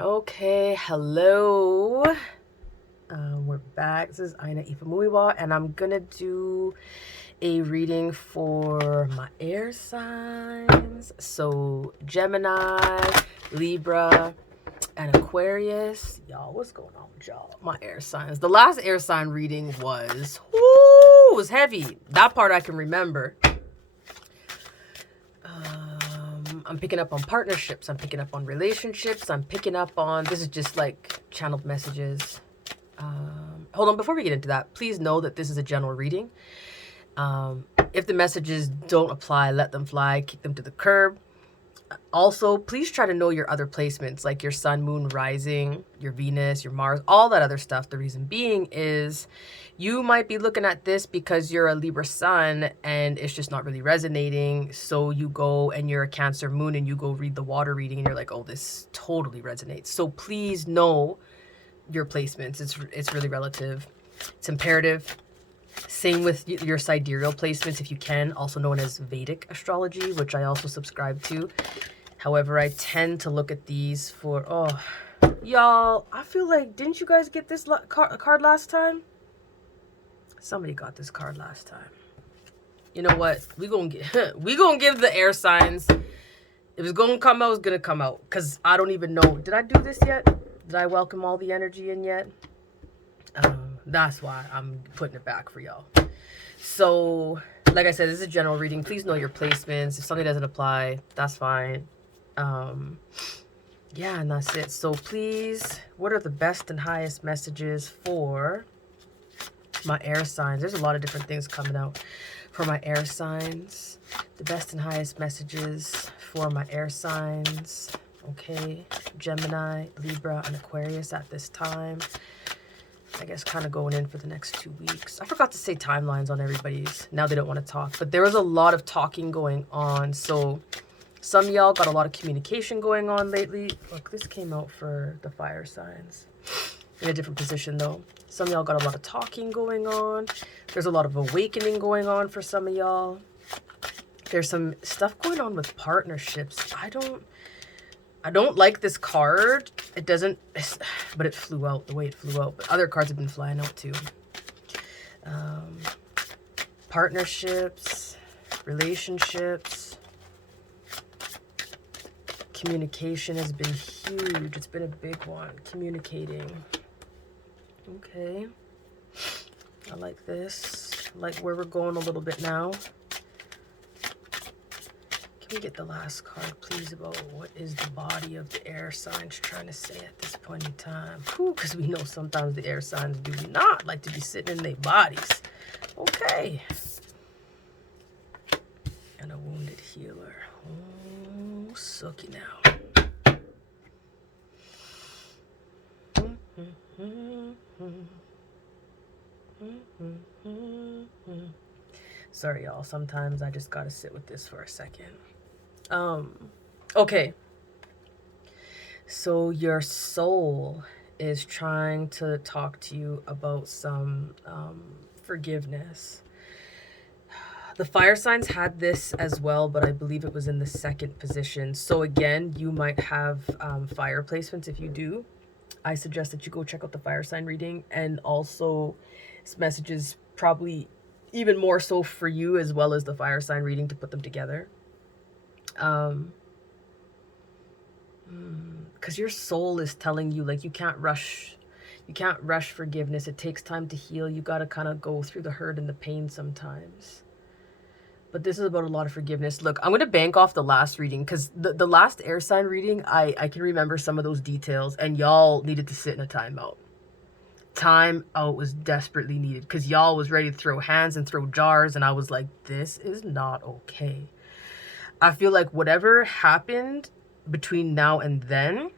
Okay, hello. We're back. This is Aina Ifamuiwa, and I'm gonna do a reading for my air signs. So Gemini, Libra, and Aquarius. Y'all, what's going on with y'all? My air signs. The last air sign reading was heavy. That part I can remember. I'm picking up on partnerships. I'm picking up on relationships. I'm picking up on, this is just like channeled messages. Hold on, before we get into that, please know that this is a general reading. If the messages don't apply, let them fly, kick them to the curb. Also, please try to know your other placements, like your sun, moon, rising, your Venus, your Mars, all that other stuff. The reason being is you might be looking at this because you're a Libra sun and it's just not really resonating. So you go and you're a Cancer moon and you go read the water reading and you're like, oh, this totally resonates. So please know your placements. It's really relative. It's imperative. Same with your sidereal placements, if you can, also known as Vedic astrology, which I also subscribe to. However, I tend to look at these for, y'all, I feel like, didn't you guys get this card last time? Somebody got this card last time. You know what? We gonna give the air signs. If it's gonna come out, it's gonna come out. Because I don't even know. Did I do this yet? Did I welcome all the energy in yet? That's why I'm putting it back for y'all. So, like I said, this is a general reading. Please know your placements. If something doesn't apply, that's fine. Yeah, and that's it. So please, what are the best and highest messages for my air signs? There's a lot of different things coming out for my air signs. The best and highest messages for my air signs. Okay, Gemini, Libra, and Aquarius at this time. I guess kind of going in for the next 2 weeks. I forgot to say timelines on everybody's. Now they don't want to talk. But there was a lot of talking going on. So some of y'all got a lot of communication going on lately. Look, this came out for the fire signs. In a different position though. Some of y'all got a lot of talking going on. There's a lot of awakening going on for some of y'all. There's some stuff going on with partnerships. I don't like this card. It doesn't, but it flew out the way it flew out. But other cards have been flying out too. Partnerships, relationships, communication has been huge. It's been a big one. Communicating. Okay. I like this. I like where we're going a little bit now. Can we get the last card, please, about what is the body of the air signs trying to say at this point in time? Because we know sometimes the air signs do not like to be sitting in their bodies. Okay. And a wounded healer. Oh, sucky now. Sorry, y'all. Sometimes I just gotta sit with this for a second. Okay. So your soul is trying to talk to you about some forgiveness. The fire signs had this as well, but I believe it was in the second position. So again, you might have fire placements. If you do, I suggest that you go check out the fire sign reading. And also, this message is probably even more so for you as well as the fire sign reading to put them together. Because your soul is telling you, like, you can't rush forgiveness. It takes time to heal. You got to kind of go through the hurt and the pain sometimes. But this is about a lot of forgiveness. Look, I'm going to bank off the last reading because the last air sign reading, I can remember some of those details, and y'all needed to sit in a timeout. Timeout was desperately needed because y'all was ready to throw hands and throw jars, and I was like, this is not okay. I feel like whatever happened between now and then,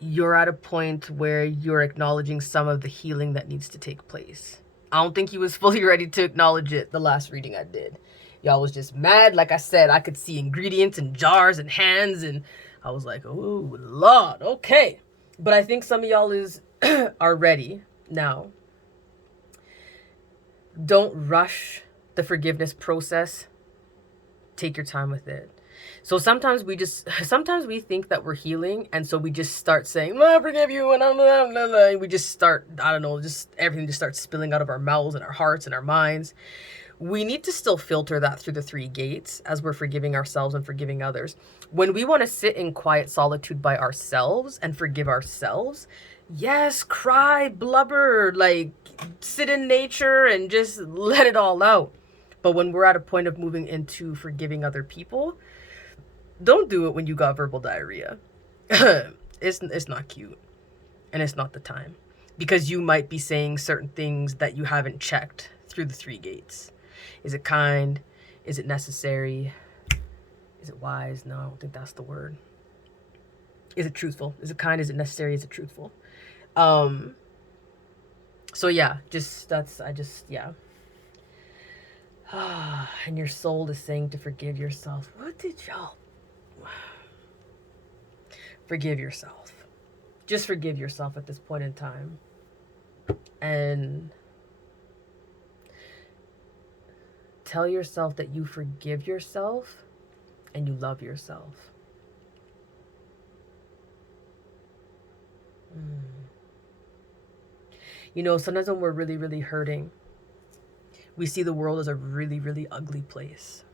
you're at a point where you're acknowledging some of the healing that needs to take place. I don't think he was fully ready to acknowledge it the last reading I did. Y'all was just mad. Like I said, I could see ingredients and jars and hands, and I was like, oh, Lord, okay. But I think some of y'all are ready now. Don't rush the forgiveness process. Take your time with it. So sometimes we think that we're healing, and so we just start saying, "I forgive you," and we just start, I don't know, just everything just starts spilling out of our mouths and our hearts and our minds. We need to still filter that through the three gates as we're forgiving ourselves and forgiving others. When we want to sit in quiet solitude by ourselves and forgive ourselves, yes, cry, blubber, like sit in nature and just let it all out. But when we're at a point of moving into forgiving other people, don't do it when you got verbal diarrhea. It's not cute, and it's not the time, because you might be saying certain things that you haven't checked through the three gates. Is it kind? Is it necessary? Is it wise? No, I don't think that's the word. Is it truthful? Is it kind? Is it necessary? Is it truthful? So yeah, yeah. And your soul is saying to forgive yourself. What did y'all? Forgive yourself. Just forgive yourself at this point in time. And tell yourself that you forgive yourself and you love yourself. You know, sometimes when we're really, really hurting, we see the world as a really, really ugly place.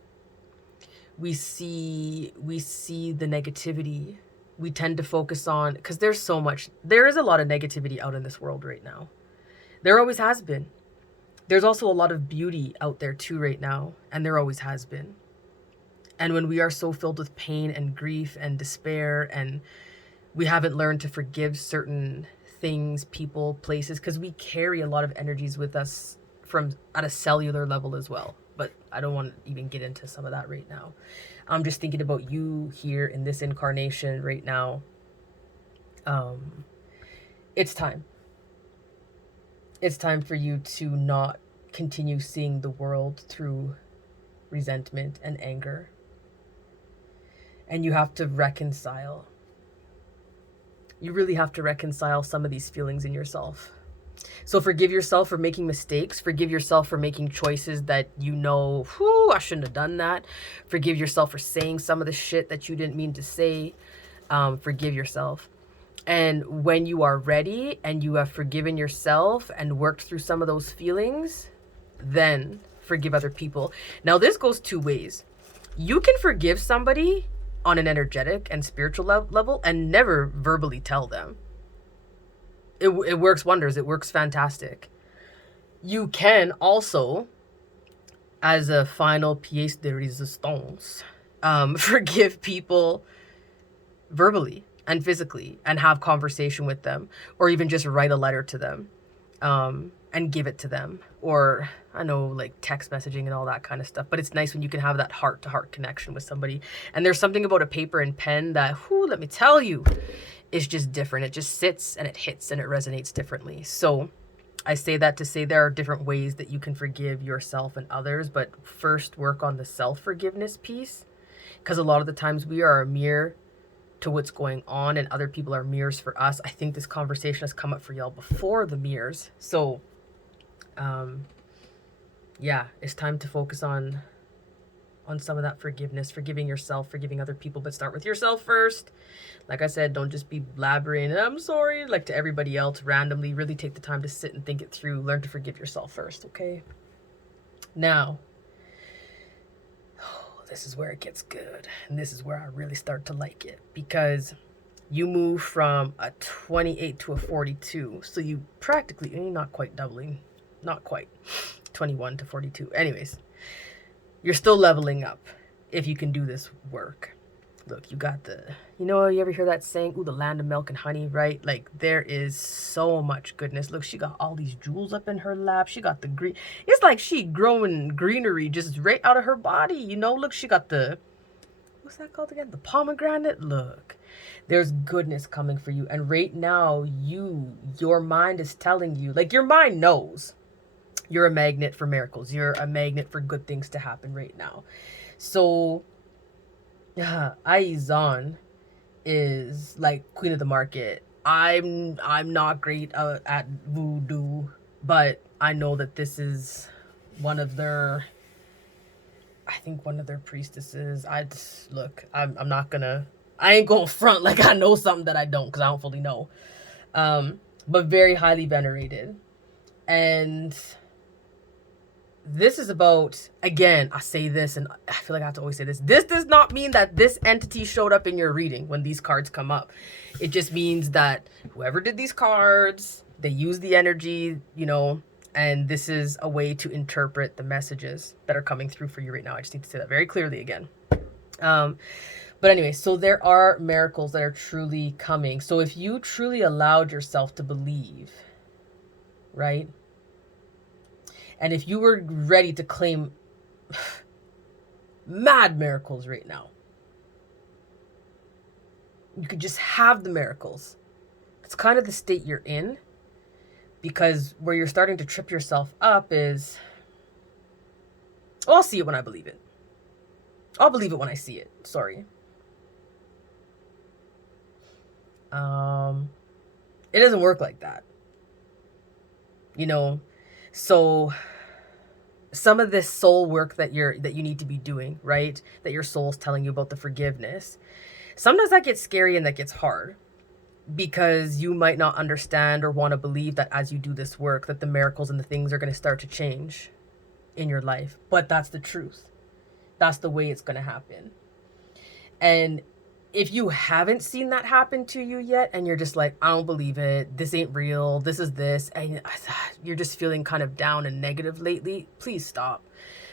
We see the negativity. We tend to focus on, because there is a lot of negativity out in this world right now. There always has been. There's also a lot of beauty out there too right now, and there always has been. And when we are so filled with pain and grief and despair, and we haven't learned to forgive certain things, people, places, because we carry a lot of energies with us from at a cellular level as well. But I don't want to even get into some of that right now. I'm just thinking about you here in this incarnation right now. It's time. It's time for you to not continue seeing the world through resentment and anger. And you have to reconcile. You really have to reconcile some of these feelings in yourself. So forgive yourself for making mistakes. Forgive yourself for making choices that you know, I shouldn't have done that. Forgive yourself for saying some of the shit that you didn't mean to say. Forgive yourself. And when you are ready and you have forgiven yourself and worked through some of those feelings, then forgive other people. Now, this goes two ways. You can forgive somebody on an energetic and spiritual level and never verbally tell them. It works wonders. It works fantastic. You can also, as a final pièce de résistance, forgive people verbally and physically and have conversation with them, or even just write a letter to them and give it to them, or I know, like text messaging and all that kind of stuff. But it's nice when you can have that heart-to-heart connection with somebody. And there's something about a paper and pen that, let me tell you, is just different. It just sits and it hits and it resonates differently. So I say that to say there are different ways that you can forgive yourself and others, but first work on the self-forgiveness piece, because a lot of the times we are a mirror to what's going on and other people are mirrors for us. I think this conversation has come up for y'all before the mirrors. So yeah, it's time to focus on some of that forgiveness, forgiving yourself, forgiving other people, but start with yourself first. Like I said, don't just be blabbering, I'm sorry, like to everybody else randomly. Really take the time to sit and think it through. Learn to forgive yourself first, okay? Now, this is where it gets good. And this is where I really start to like it, because you move from a 28 to a 42. So you practically, not quite doubling, not quite, 21 to 42. Anyways, you're still leveling up if you can do this work. Look, you got you ever hear that saying, the land of milk and honey, right? Like, there is so much goodness. Look, she got all these jewels up in her lap. She got the green. It's like she growing greenery just right out of her body. Look, she got what's that called again? The pomegranate. Look, there's goodness coming for you. And right now, your mind is telling you, like, your mind knows you're a magnet for miracles. You're a magnet for good things to happen right now. So Aizan is like queen of the market. I'm not great at voodoo, but I know that this is one of their I think one of their priestesses. Look, I'm not gonna, I ain't going front like I know something that I don't, because I don't fully know. But very highly venerated. And this is about, again, I say this and I feel like I have to always say this. This does not mean that this entity showed up in your reading when these cards come up. It just means that whoever did these cards, they use the energy, you know, and this is a way to interpret the messages that are coming through for you right now. I just need to say that very clearly again. But anyway, so there are miracles that are truly coming. So if you truly allowed yourself to believe, right? And if you were ready to claim mad miracles right now, you could just have the miracles. It's kind of the state you're in, because where you're starting to trip yourself up is, oh, I'll see it when I believe it. I'll believe it when I see it. Sorry. It doesn't work like that. You know, so some of this soul work that you need to be doing, right? That your soul's telling you about, the forgiveness. Sometimes that gets scary and that gets hard, because you might not understand or want to believe that as you do this work, that the miracles and the things are going to start to change in your life. But that's the truth. That's the way it's going to happen. And if you haven't seen that happen to you yet, and you're just like, I don't believe it, this ain't real, this is this, and you're just feeling kind of down and negative lately, please stop.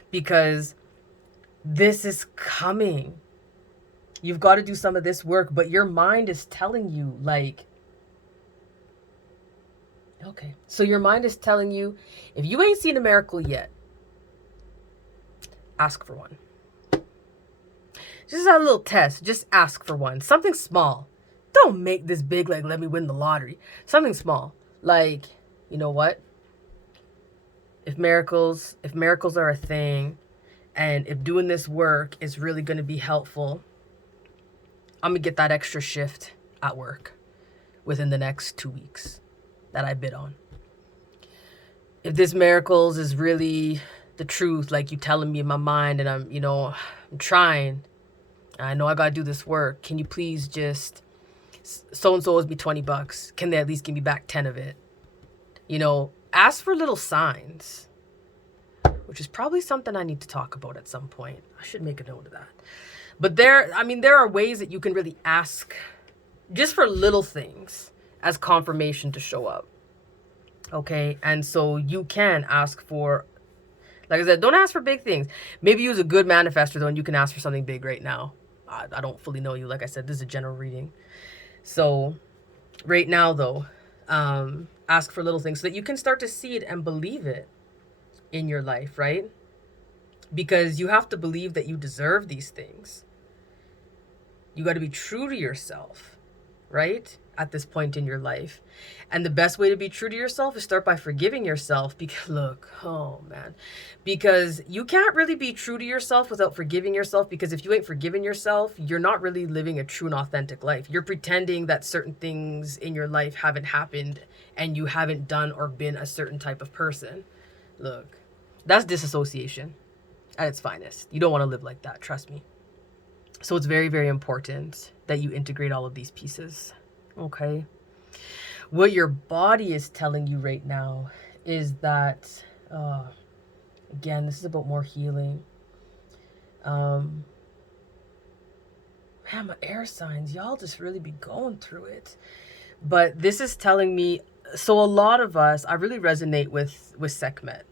Because this is coming. You've got to do some of this work, but your mind is telling you, like, okay. So your mind is telling you, if you ain't seen a miracle yet, ask for one. Just a little test. Just ask for one. Something small. Don't make this big, like, let me win the lottery. Something small. Like, you know what? If miracles are a thing, and if doing this work is really going to be helpful, I'm going to get that extra shift at work within the next 2 weeks that I bid on. If this miracles is really the truth, like you telling me in my mind, and I'm trying, I know I got to do this work. Can you please just, so-and-so owes me $20. Can they at least give me back 10 of it? You know, ask for little signs, which is probably something I need to talk about at some point. I should make a note of that. But there are ways that you can really ask just for little things as confirmation to show up. Okay. And so you can ask for, like I said, don't ask for big things. Maybe use a good manifestor though, and you can ask for something big right now. I don't fully know you. Like I said, this is a general reading. So right now though, ask for little things so that you can start to see it and believe it in your life, right? Because you have to believe that you deserve these things. You got to be true to yourself, right? At this point in your life. And the best way to be true to yourself is start by forgiving yourself. Because look, oh man, because you can't really be true to yourself without forgiving yourself. Because if you ain't forgiving yourself, you're not really living a true and authentic life. You're pretending that certain things in your life haven't happened and you haven't done or been a certain type of person. Look, that's disassociation at its finest. You don't want to live like that, trust me. So it's very, very important that you integrate all of these pieces, okay? What your body is telling you right now is that, again, this is about more healing. Man, my air signs, y'all just really be going through it. But this is telling me, so a lot of us, I really resonate with Sekhmet,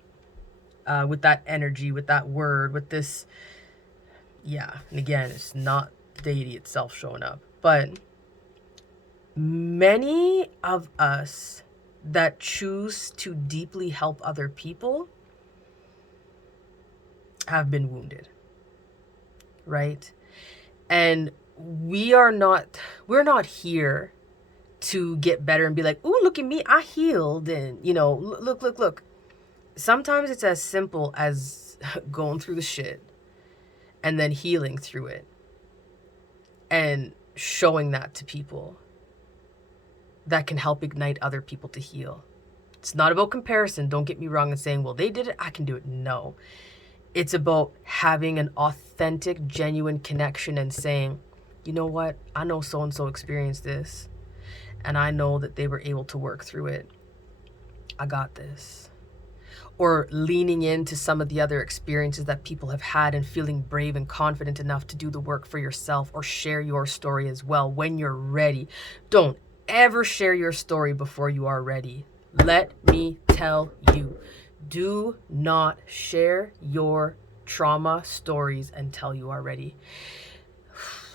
with that energy, with that word, with this. Yeah, and again, it's not the deity itself showing up, but many of us that choose to deeply help other people have been wounded, right? And we're not here to get better and be like, ooh, look at me, I healed, and look. Sometimes it's as simple as going through the shit and then healing through it and showing that to people that can help ignite other people to heal. It's not about comparison. Don't get me wrong and saying, well, they did it, I can do it. No. It's about having an authentic, genuine connection and saying, you know what, I know so-and-so experienced this, and I know that they were able to work through it. I got this. Or leaning into some of the other experiences that people have had and feeling brave and confident enough to do the work for yourself, or share your story as well when you're ready. Don't ever share your story before you are ready. Let me tell you, do not share your trauma stories until you are ready.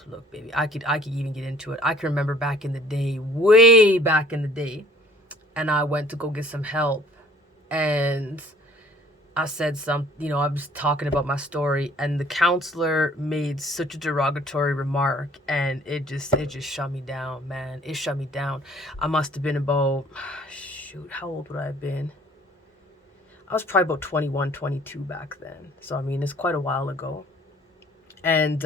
Look, baby, I could even get into it. I can remember back in the day, way back in the day, and I went to go get some help, and I said I was talking about my story, and the counselor made such a derogatory remark, and it just shut me down, man. It shut me down. I must have been about, shoot, how old would I have been? I was probably about 21, 22 back then. So, I mean, it's quite a while ago. And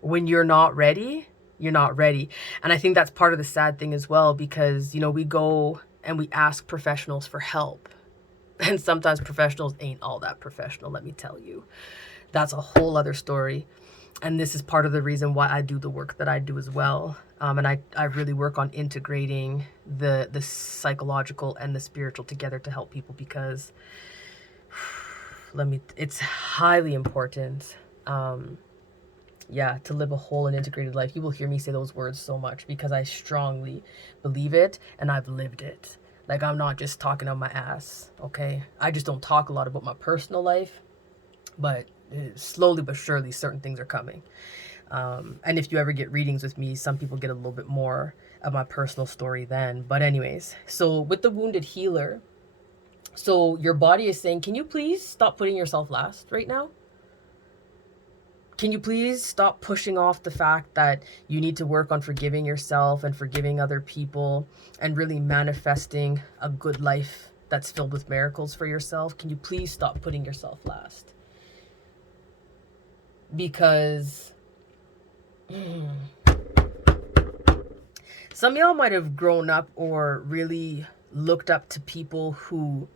when you're not ready, you're not ready. And I think that's part of the sad thing as well, because, we go and we ask professionals for help. And sometimes professionals ain't all that professional, let me tell you. That's a whole other story. And this is part of the reason why I do the work that I do as well. And I really work on integrating the psychological and the spiritual together to help people, because it's highly important, to live a whole and integrated life. You will hear me say those words so much because I strongly believe it, and I've lived it. Like, I'm not just talking on my ass, okay? I just don't talk a lot about my personal life, but slowly but surely certain things are coming. And if you ever get readings with me, some people get a little bit more of my personal story then. But anyways, so with the wounded healer, so your body is saying, can you please stop putting yourself last right now? Can you please stop pushing off the fact that you need to work on forgiving yourself and forgiving other people and really manifesting a good life that's filled with miracles for yourself? Can you please stop putting yourself last? Because some of y'all might have grown up or really looked up to people who,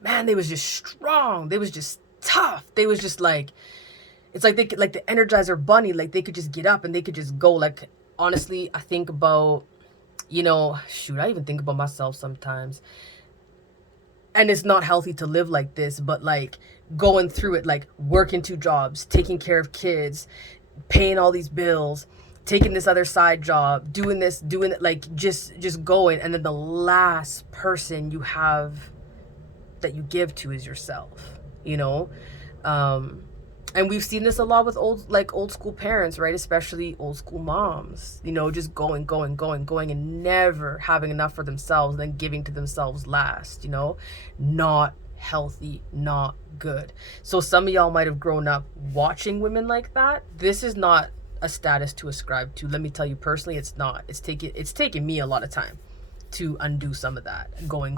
man, they was just strong. They was just tough. They was just like, it's like they could, like the Energizer Bunny, like they could just get up and they could just go. Like, honestly, I think about, I even think about myself sometimes. And it's not healthy to live like this, but like going through it, like working 2 jobs, taking care of kids, paying all these bills, taking this other side job, doing this, doing it, like just going. And then the last person you have that you give to is yourself, and we've seen this a lot with old school parents, right? Especially old school moms, just going, and never having enough for themselves, and then giving to themselves last, not healthy, not good. So some of y'all might have grown up watching women like that. This is not a status to ascribe to. Let me tell you personally, it's not. It's taken me a lot of time to undo some of that, going,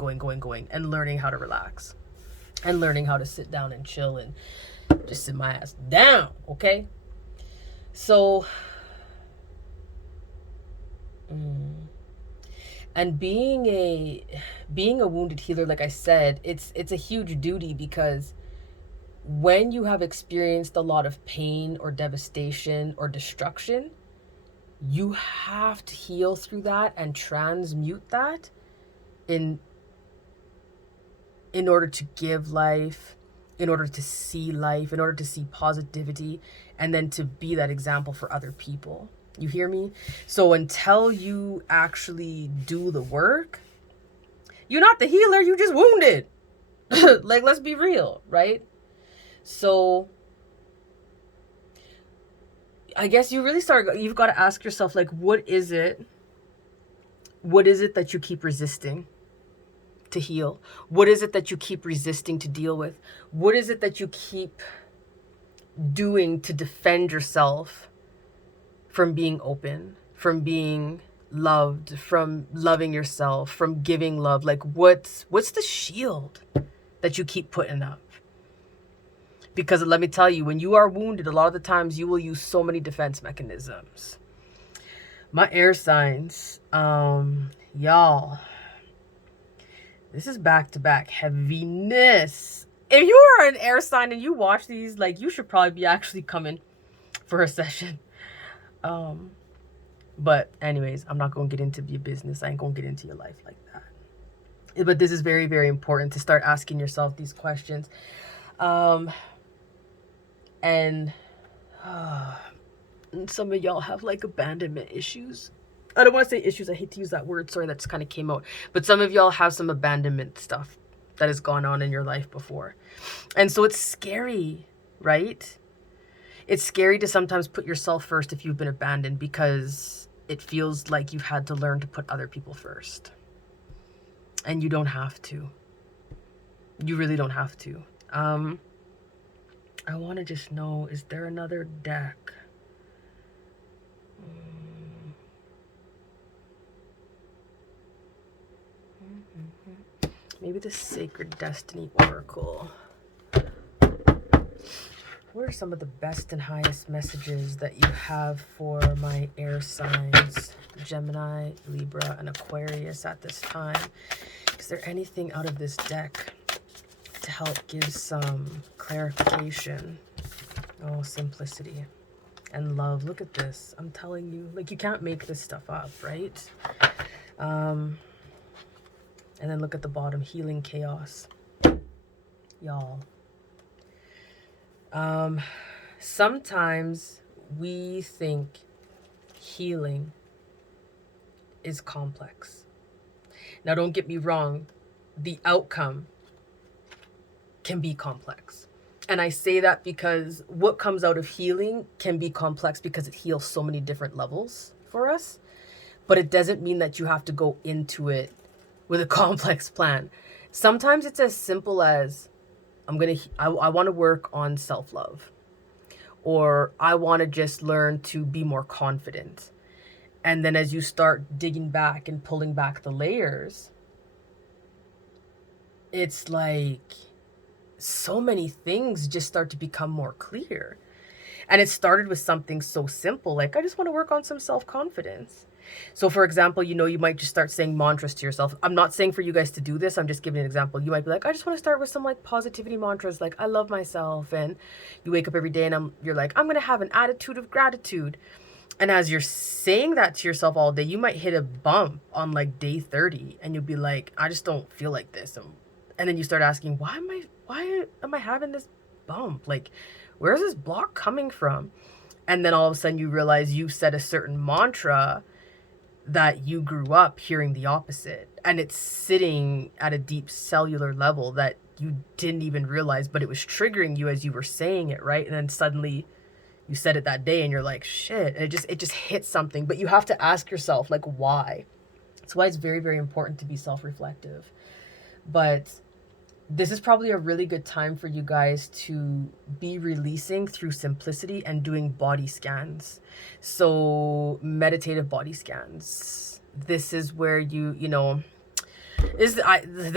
and learning how to relax, and learning how to sit down and chill and just sit my ass down, okay? So, and being a wounded healer, like I said, it's a huge duty, because when you have experienced a lot of pain or devastation or destruction, you have to heal through that and transmute that in order to give life, in order to see life, in order to see positivity, and then to be that example for other people. You hear me? So until you actually do the work, you're not the healer, you just wounded. Like, let's be real, right? So I guess you've got to ask yourself, like, what is it that you keep resisting to heal? What is it that you keep resisting to deal with? What is it that you keep doing to defend yourself from being open, from being loved, from loving yourself, from giving love? Like, what's the shield that you keep putting up? Because let me tell you, when you are wounded, a lot of the times you will use so many defense mechanisms. My air signs, y'all, this is back-to-back heaviness. If you are an air sign and you watch these, like, you should probably be actually coming for a session. But anyways, I'm not going to get into your business. I ain't going to get into your life like that. But this is very, very important to start asking yourself these questions. And some of y'all have like abandonment issues. I don't want to say issues. I hate to use that word. Sorry, that just kind of came out. But some of y'all have some abandonment stuff that has gone on in your life before. And so it's scary, right? It's scary to sometimes put yourself first if you've been abandoned, because it feels like you've had to learn to put other people first. And you don't have to. You really don't have to. I want to just know, is there another deck? Maybe the Sacred Destiny Oracle. What are some of the best and highest messages that you have for my air signs, Gemini, Libra, and Aquarius at this time? Is there anything out of this deck to help give some clarification? Oh, simplicity and love. Look at this. I'm telling you, like, you can't make this stuff up, right? And then look at the bottom, healing chaos. Y'all. Sometimes we think healing is complex. Now, don't get me wrong. The outcome can be complex. And I say that because what comes out of healing can be complex because it heals so many different levels for us. But it doesn't mean that you have to go into it with a complex plan. Sometimes it's as simple as, I want to work on self-love, or I want to just learn to be more confident. And then as you start digging back and pulling back the layers, it's like so many things just start to become more clear. And it started with something so simple, like, I just want to work on some self-confidence. So for example, you might just start saying mantras to yourself. I'm not saying for you guys to do this. I'm just giving an example. You might be like, I just want to start with some like positivity mantras, like I love myself. And you wake up every day and you're like, I'm going to have an attitude of gratitude. And as you're saying that to yourself all day, you might hit a bump on like day 30 and you'll be like, I just don't feel like this. And then you start asking, why am I having this bump? Like, where's this block coming from? And then all of a sudden you realize you said a certain mantra that you grew up hearing the opposite, and it's sitting at a deep cellular level that you didn't even realize, but it was triggering you as you were saying it, right? And then suddenly you said it that day and you're like, shit, and it just hits something. But you have to ask yourself, like, why? That's why it's very, very important to be self-reflective. But this is probably a really good time for you guys to be releasing through simplicity and doing body scans. So meditative body scans. This is where the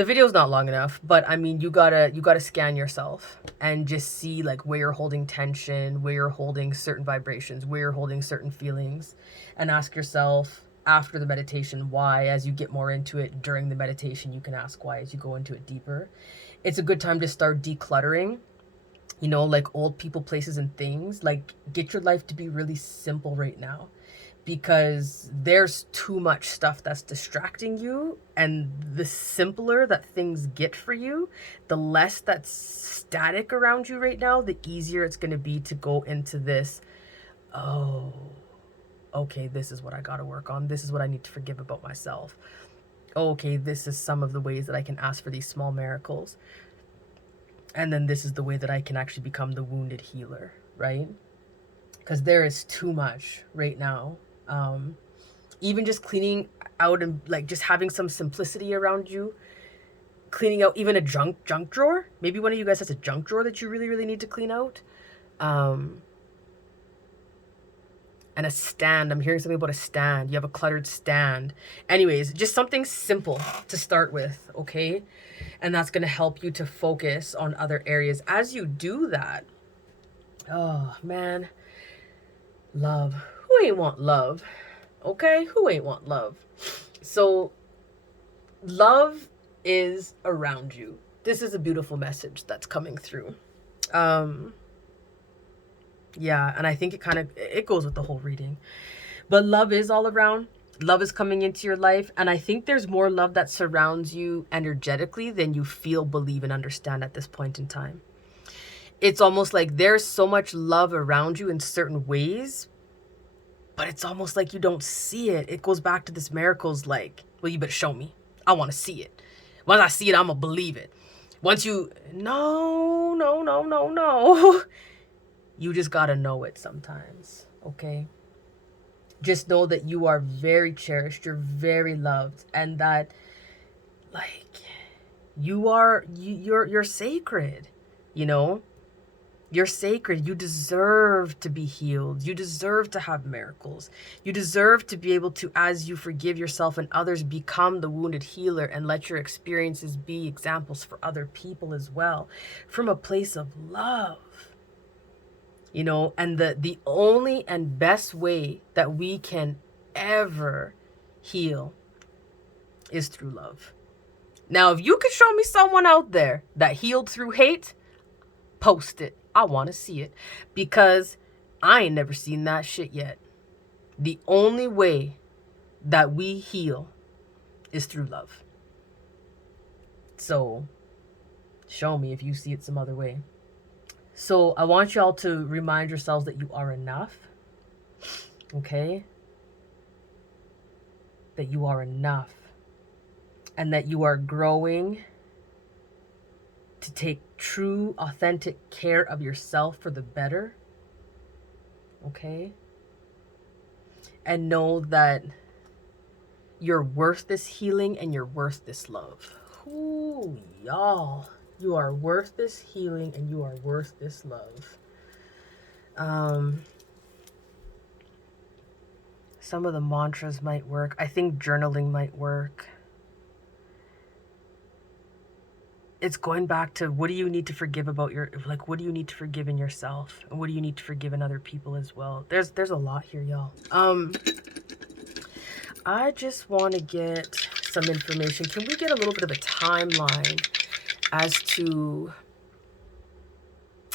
video's not long enough, but I mean, you gotta scan yourself and just see like where you're holding tension, where you're holding certain vibrations, where you're holding certain feelings, and ask yourself after the meditation why. As you get more into it during the meditation, you can ask why as you go into it deeper. It's a good time to start decluttering, like old people, places, and things. Like, get your life to be really simple right now, because there's too much stuff that's distracting you. And the simpler that things get for you, the less that's static around you right now, the easier it's going to be to go into this, oh, okay, this is what I got to work on. This is what I need to forgive about myself. Okay, this is some of the ways that I can ask for these small miracles. And then this is the way that I can actually become the wounded healer, right? Because there is too much right now. Even just cleaning out and like just having some simplicity around you. Cleaning out even a junk drawer. Maybe one of you guys has a junk drawer that you really, really need to clean out. And a stand. I'm hearing something about a stand. You have a cluttered stand. Anyways, just something simple to start with, okay? And that's going to help you to focus on other areas. As you do that, oh, man, love. Who ain't want love? Okay? Who ain't want love? So, love is around you. this is a beautiful message that's coming through. Yeah, and I think it goes with the whole reading. But love is all around. Love is coming into your life. And I think there's more love that surrounds you energetically than you feel, believe, and understand at this point in time. It's almost like there's so much love around you in certain ways, but it's almost like you don't see it. It goes back to this miracles like, well, you better show me. I want to see it. Once I see it, I'm going to believe it. Once you, no. You just got to know it sometimes, okay? Just know that you are very cherished, you're very loved, and that like you're sacred, you know? You're sacred. You deserve to be healed. You deserve to have miracles. You deserve to be able to, as you forgive yourself and others, become the wounded healer and let your experiences be examples for other people as well, from a place of love. You know, and the only and best way that we can ever heal is through love. Now, if you could show me someone out there that healed through hate, post it. I want to see it, because I ain't never seen that shit yet. The only way that we heal is through love. So show me if you see it some other way. So I want y'all to remind yourselves that you are enough, okay? That you are enough, and that you are growing to take true, authentic care of yourself for the better, okay? And know that you're worth this healing and you're worth this love. Ooh, y'all. You are worth this healing and you are worth this love. Some of the mantras might work. I think journaling might work. It's going back to, what do you need to forgive about what do you need to forgive in yourself? And what do you need to forgive in other people as well? There's a lot here, y'all. I just want to get some information. Can we get a little bit of a timeline as to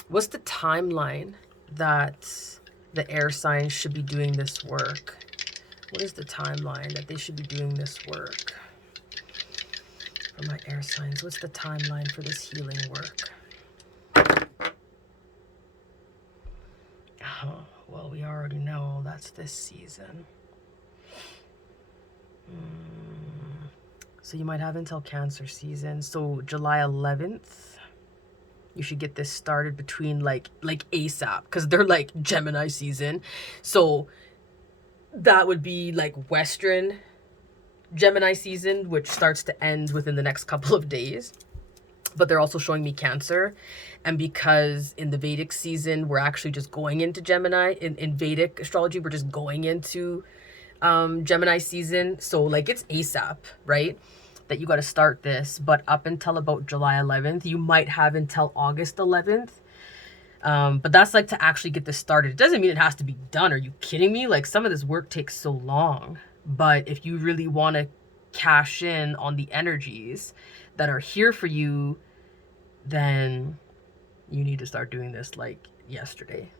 what's the timeline that the air signs should be doing this work? What is the timeline that they should be doing this work? For my air signs, what's the timeline for this healing work? Oh, well, we already know that's this season. So you might have until Cancer season. So July 11th, you should get this started between like ASAP, because they're like Gemini season. So that would be like Western Gemini season, which starts to end within the next couple of days. But they're also showing me Cancer. And because in the Vedic season, we're actually just going into Gemini. In Vedic astrology, we're just going into Gemini season. So like it's ASAP, right? That you got to start this. But up until about July 11th, you might have until August 11th. But that's like to actually get this started. It doesn't mean it has to be done. Are you kidding me? Like, some of this work takes so long. But if you really want to cash in on the energies that are here for you, then you need to start doing this like yesterday.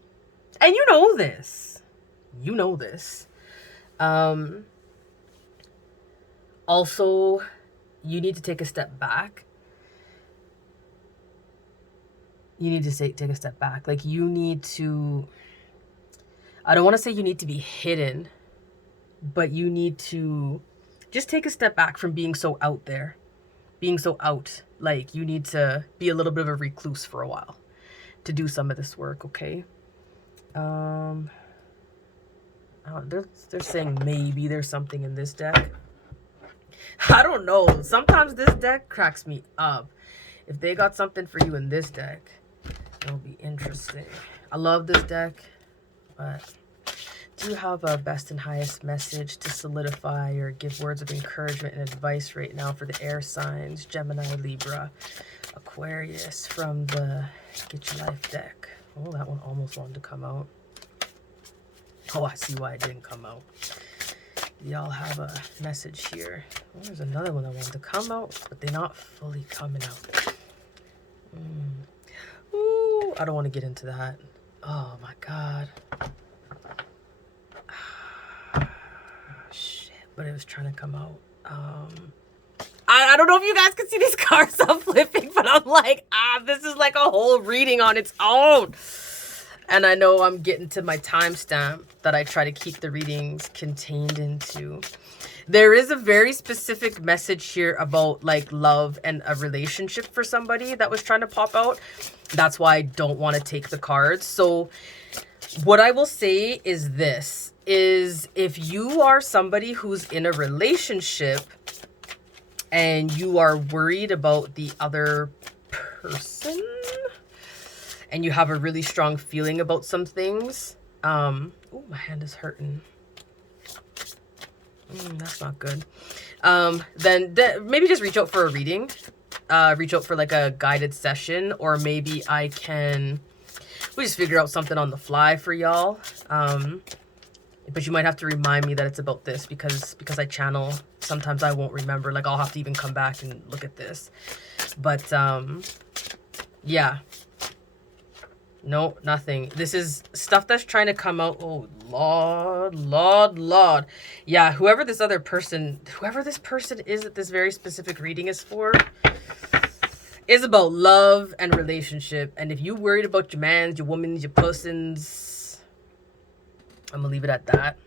And you know this. You know this. Also, you need to take a step back. You need to take a step back. Like, you need to, I don't want to say you need to be hidden, but you need to just take a step back from being so out there, being so out. Like, you need to be a little bit of a recluse for a while to do some of this work, okay? They're saying maybe there's something in this deck. I don't know. Sometimes this deck cracks me up. If they got something for you in this deck, it'll be interesting. I love this deck, but do you have a best and highest message to solidify or give words of encouragement and advice right now for the air signs, Gemini, Libra, Aquarius, from the Get Your Life deck? Oh, that one almost wanted to come out. Oh, I see why it didn't come out. Y'all have a message here. Oh, there's another one that wanted to come out, but they're not fully coming out. Ooh, I don't want to get into that. Oh my God. Shit, but it was trying to come out. I don't know if you guys can see these cards I'm flipping, but I'm like, this is like a whole reading on its own. And I know I'm getting to my timestamp that I try to keep the readings contained into. There is a very specific message here about like love and a relationship for somebody that was trying to pop out. That's why I don't want to take the cards. So what I will say is this, is if you are somebody who's in a relationship and you are worried about the other person and you have a really strong feeling about some things. Oh, my hand is hurting. That's not good. Then maybe just reach out for a reading. Reach out for like a guided session, or maybe we just figure out something on the fly for y'all. But you might have to remind me that it's about this, because I channel. Sometimes I won't remember. Like, I'll have to even come back and look at this. But yeah. No, nothing. This is stuff that's trying to come out. Oh, Lord. Yeah, whoever this person is that this very specific reading is for, is about love and relationship. And if you worried about your mans, your womans, your persons, I'm gonna leave it at that.